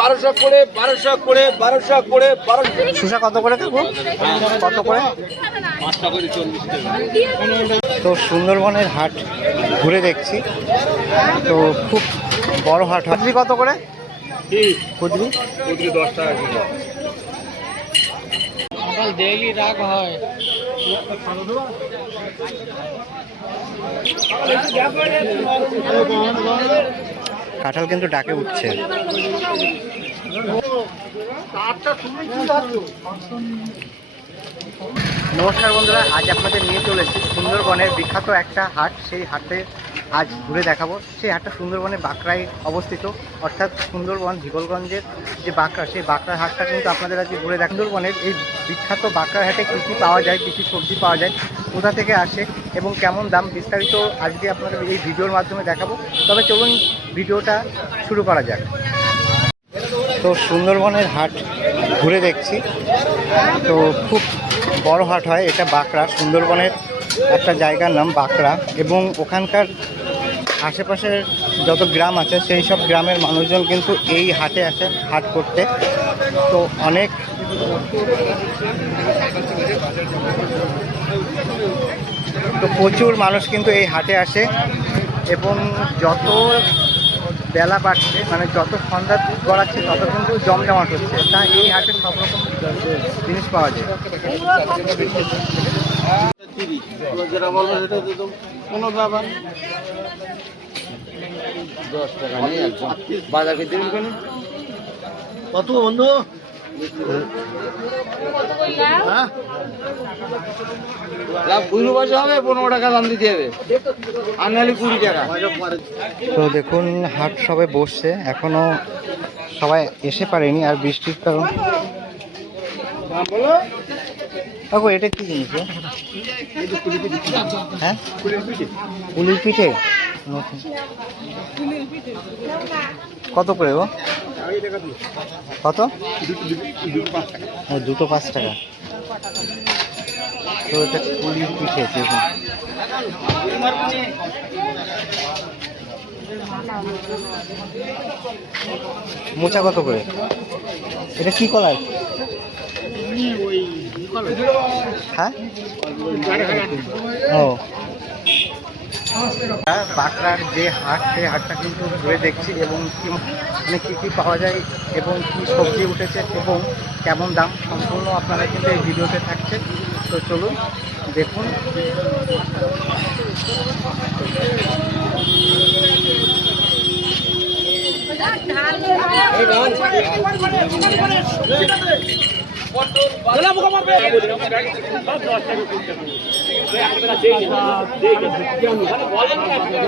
1200 করে 1200 করে 1200 করে 1200। শসা কত করে কাকু? কত করে? 5 টাকা করে 40 টাকা। তো সুন্দরবনের হাট ঘুরে দেখছি, তো খুব বড় হাট। কুদরি কত করে? কুদরি 10 টাকা কিলো। ডেইলি রাগ হয়। কাঁঠাল কিন্তু ডাকে উঠছে। নমস্কার বন্ধুরা, আজ আপনাদের নিয়ে চলেছি সুন্দরবনের বিখ্যাত একটা হাট। সেই হাটে আজ ঘুরে দেখাবো। সেই হাটটা সুন্দরবনের বাঁকড়ায় অবস্থিত, অর্থাৎ সুন্দরবন ভিগলগঞ্জের যে বাঁকড়া, সেই বাঁকড়ার হাটটা কিন্তু আপনাদের আজকে ঘুরে দেখ। সুন্দরবনের এই বিখ্যাত বাঁকড়ার হাটে কী কী পাওয়া যায়, কী কী সবজি পাওয়া যায়, কোথা থেকে আসে এবং কেমন দাম, বিস্তারিত আজকে আপনাদের এই ভিডিওর মাধ্যমে দেখাবো। তবে চলুন ভিডিওটা শুরু করা যাক। তো সুন্দরবনের হাট ঘুরে দেখছি, তো খুব বড় হাট হয় এটা। বাঁকড়া, সুন্দরবনের একটা জায়গার নাম বাঁকড়া, এবং ওখানকার আশেপাশের যত গ্রাম আছে সেই সব গ্রামের মানুষজন কিন্তু এই হাটে আসে হাট করতে। তো অনেক প্রচুর মানুষ কিন্তু এই হাটে আসে, এবং যত বেলা বাড়ছে, মানে যত সন্ধ্যা গড়াচ্ছে তত কিন্তু জমজমাট হচ্ছে। তাই এই হাটে সব রকম জিনিস পাওয়া যায়। যেটা বলবো সেটা দিতাম কোনো ব্যাপার 10 টাকা নিয়ে একদম বাজার খেতে দিবেন। কত বন্ধু? হ্যাঁ, লাভ বুঝলো বসে হবে 15 টাকা দাম দিতে হবে, আর নাহলে 20 টাকা। তো দেখুন হাট সবে বসছে, এখনো সবাই এসে পারেনি, আর বৃষ্টির কারণ। কাকু এটা কি জিনিস? হ্যাঁ, পুলির পিঠে নতুন কত করে গো? কত? দুটো 5 টাকা। তো এটা পুলির পিঠে দেখুন। মোচা কত করে? এটা কি কলার? হ্যাঁ, ও বাঁকড়ার যে হাট, সেই হাটটা কিন্তু ঘুরে দেখছি, এবং মানে কী কী পাওয়া যায় এবং কী সবজি উঠেছে এবং কেমন দাম, সম্পূর্ণ আপনারা কিন্তু এই ভিডিওতে থাকছে। তো চলুন দেখুন।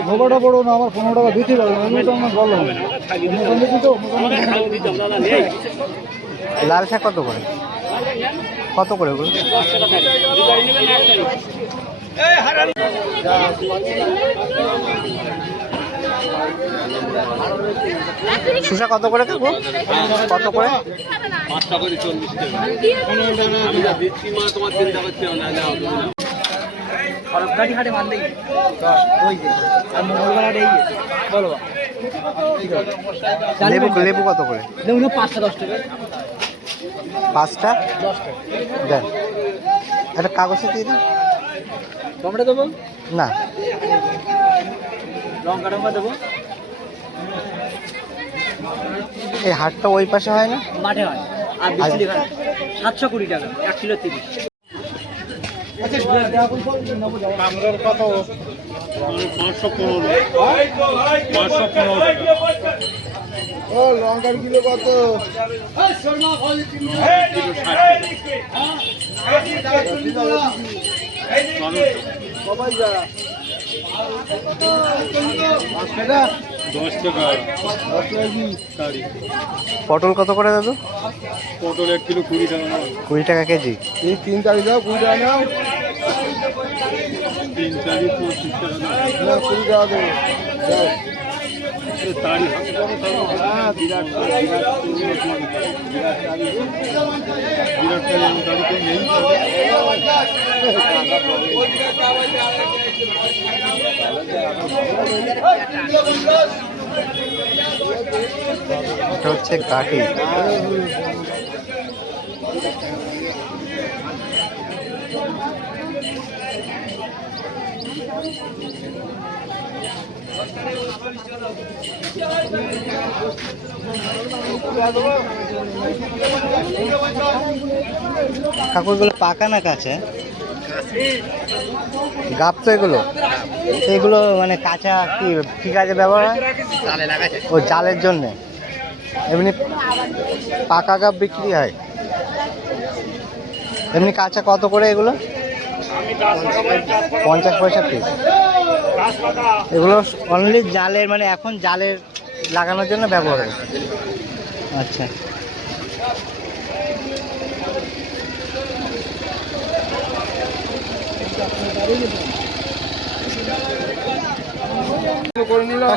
খবরটা পড়ো না, আমার 15 টাকা দিতে পারবো, আমি তো আমার বললাম। লাল শাক কত করে? কত করে ওগুলো? শসা কত করে কাকু? কত করে? 5 টাকা করে 40 টাকা। আমি যা দিচ্ছি মা, তোমার চিন্তা করতে হবে না। যাও তুমি না। সরকারি হাটে মানলেই ওই যে, আর মঙ্গলবার হাটে এই বলো লেবু লেবু কত করে? দেখুন 5টা 10 টাকা। 5টা 10 টাকা দেন। একটা কাগজে দিয়ে দিন। টমেটো দেবো না, লঙ্কা টঙ্কা দেবো। এই হাটটা ওই পাশে হয় না? মাঠে হয়। আর বিচলি হয় 720 টাকা, 1 কিলো 30। আচ্ছা আমরার কত? 515। 515। ও লঙ্কার কিলো কত? সবাই যা 5 টাকা 10 টাকা। 10 টাকা কি তারি? পটল কত করে দাদু? পটল 1 কিলো 20 টাকা। 20 টাকা কেজি। এই 3 তারিখ দাও, 20 টাকা নাও। 3 তারিখ 25 টাকা দাও। না 20 টাকা দেবো। যাও তারিখ হ্যাঁ, বিরাট তারিখ নেই। এটা হচ্ছে কাঠি। কাকু এগুলো পাকা না কাছে গাপ তো এগুলো, এগুলো মানে কাঁচা কি কাজে ব্যবহার হয়? ও জালের জন্যে। এমনি পাকা গাপ বিক্রি হয়, এমনি কাঁচা কত করে এগুলো? 50 পয়সা পিস। এগুলো অনলি জালের মানে এখন জালের লাগানোর জন্য ব্যবহার হয়। আচ্ছা,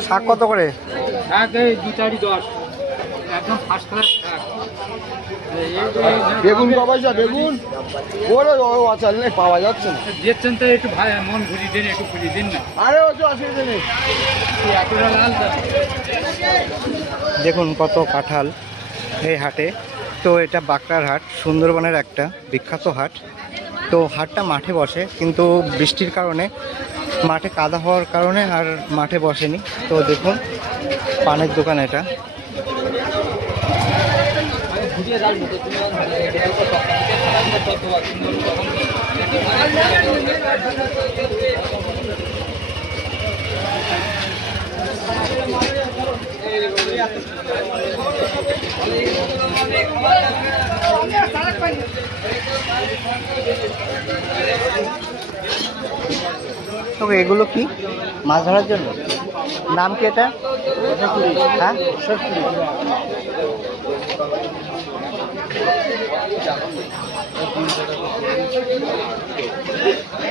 শাক কত করে? শাক এই 2-10 একদম ফার্স্ট ক্লাস শাক। বেগুন ক পয়সা? বেগুন ওরে আচার নেই, পাওয়া যাচ্ছে না। দিচ্ছেন তো একটু ভাই মন ঘুরিয়ে দিন, একটু ঘুরিয়ে দিন না। আরে ওই তো অসুবিধা নেই। এতটা লাল দেখুন কত কাঁঠাল এই হাটে। তো এটা বাঁকড়ার হাট, সুন্দরবনের একটা বিখ্যাত হাট। তো হাটটা মাঠে বসে, কিন্তু বৃষ্টির কারণে মাঠে কাদা হওয়ার কারণে আর মাঠে বসেনি। তো দেখুন পানের দোকান এটা। তো এগুলো কি মাছ ধরার জন্য? নাম কি এটা? হ্যাঁ,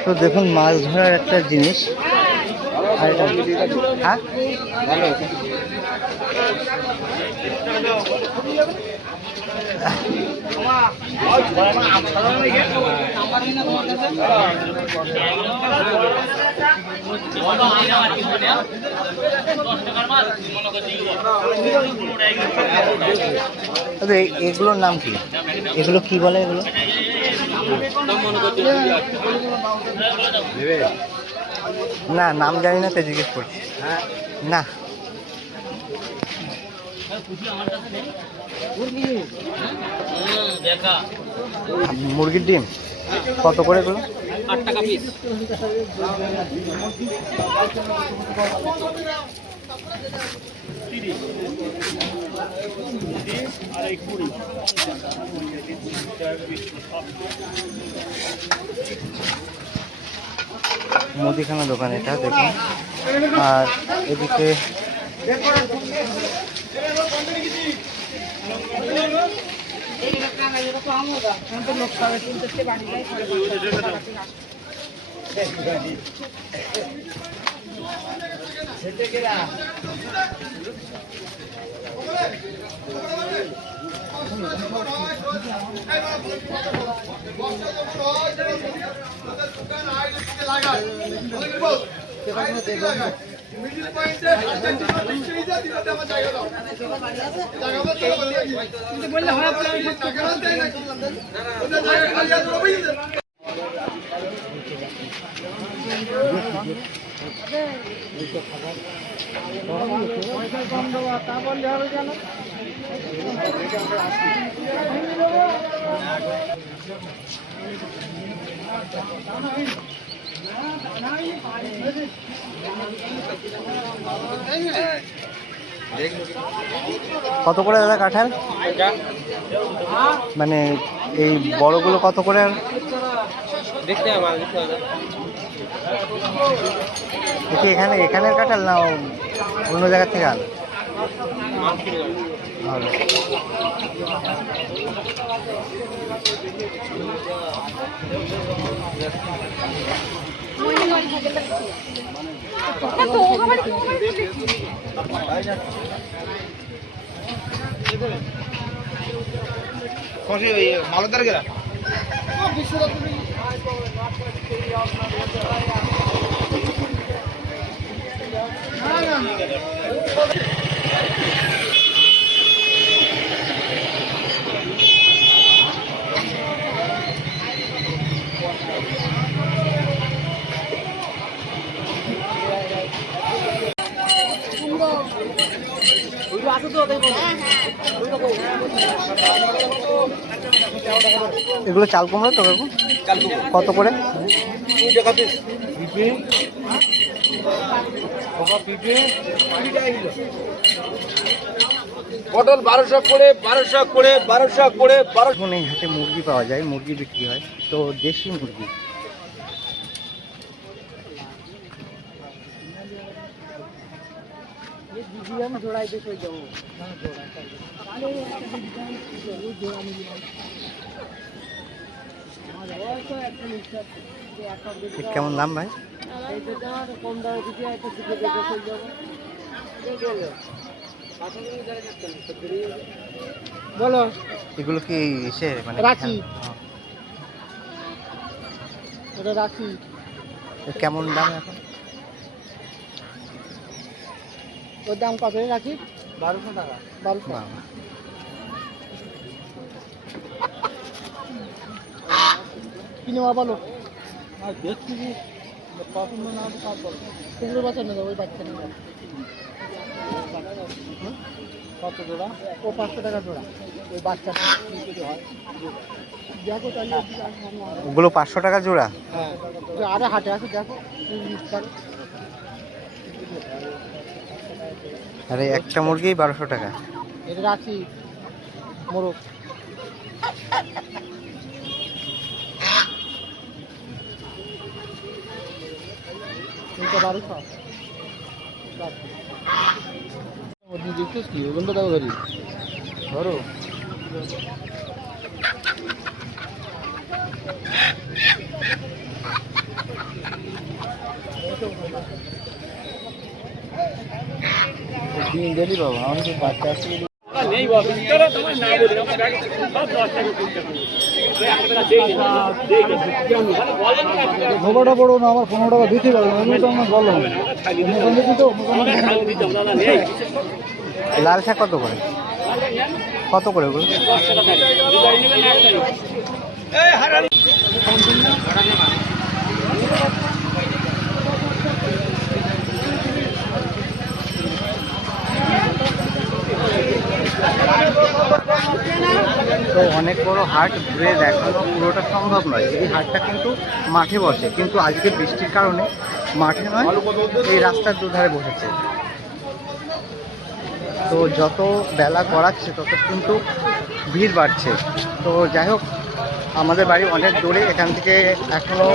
তো দেখুন মাছ ধরার একটা জিনিস। আর এটা হ্যাঁ ভালো। এগুলোর নাম কি? এগুলো কি বলে? এগুলো না, নাম জানি না, তো জিজ্ঞেস করছি। না, মুরগির ডিম কত করে এগুলো? 8 টাকা পিস। মুদিখানা দোকান এটা দেখুন। আর এদিকে কত করে দাদা কাঁঠাল? মানে এই বড়গুলো কত করে? দেখতে হবে দেখি এখানের কাঁঠাল না অন্য জায়গা থেকে আনো? মালদার গেলা এগুলো চাল কুমড়ো তো কাকু? কত করে? পটল 1200 করে 1200 করে 1200 করে 1200। এখন এই হাটে মুরগি পাওয়া যায়, মুরগি বিক্রি হয়, তো দেশি মুরগি। কেমন দাম ভাই? বলো, এগুলো কি এসে মানে রাখি। এটা রাখি। কেমন দাম এখন? ওর দাম কত রাখি? 1200 টাকা। 1200। বাবা। কি নেওয়া বলো? দেখছি পছন্দ না হলে কাজ করো। কুকুরের বাচ্চা নেবে, ওই বাচ্চা নেবে। কত জোড়া? ও 500 টাকা জোড়া। ওই বাচ্চা হয় দেখো তাহলে। ওগুলো 500 টাকা জোড়া? হ্যাঁ, আরে হাটে আছে দেখো। আরে একটা মুরগি 1200 টাকা? এটা রাখি মোরগ। এটা 1200। দেখছিস কি ওগুলো দাও গাড়ি ধরো। ডেলি বাবা আমার তো বাচ্চা আছে নেই বাবা তোমার না বলি আমার ব্যাগ সব 10 টাকা 20 টাকা খবরটা বড় না আমার 15 টাকা দিতে পারবে আমি তো আমার বললাম লাল শাক কত করে? কত করে ওগুলো? তো অনেক বড় হাট ঘুরে দেখানো পুরোটা সম্ভব নয়। এই হাটটা কিন্তু মাঠে বসে, কিন্তু আজকে বৃষ্টির কারণে মাঠে নয়, এই রাস্তার দুধারে বসেছে। তো যত বেলা গড়াচ্ছে তত কিন্তু ভিড় বাড়ছে। তো যাই হোক, আমাদের বাড়ি অনেক দূরে, এখান থেকে এখনও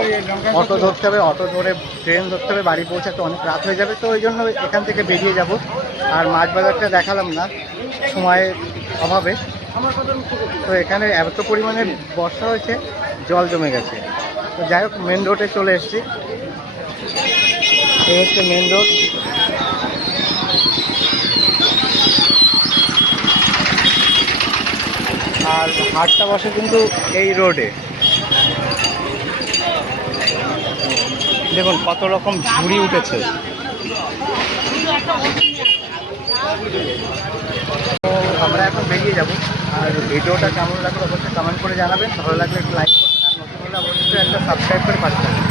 অটো ধরতে হবে, অটো ধরে ট্রেন ধরতে হবে, বাড়ি পৌঁছাতে অনেক রাত হয়ে যাবে। তো ওই জন্য এখান থেকে বেরিয়ে যাব। আর মাছ বাজারটা দেখালাম না সময়ের অভাবে। তো এখানে এত পরিমাণে বর্ষা হয়েছে, জল জমে গেছে। তো যাই হোক, মেন রোডে চলে এসেছি। এই হচ্ছে মেন রোড। আর হাটটা বসে কিন্তু এই রোডে। দেখুন কত রকম ঝুড়ি উঠেছে। তো আমরা এখন বেরিয়ে যাব। আর ভিডিওটা কেমন লাগলো অবশ্যই কমেন্ট করে জানাবেন। ভালো লাগলে একটু লাইক করবেন, আর নতুন হলে অবশ্যই একটা সাবস্ক্রাইব করে পাঠাবেন।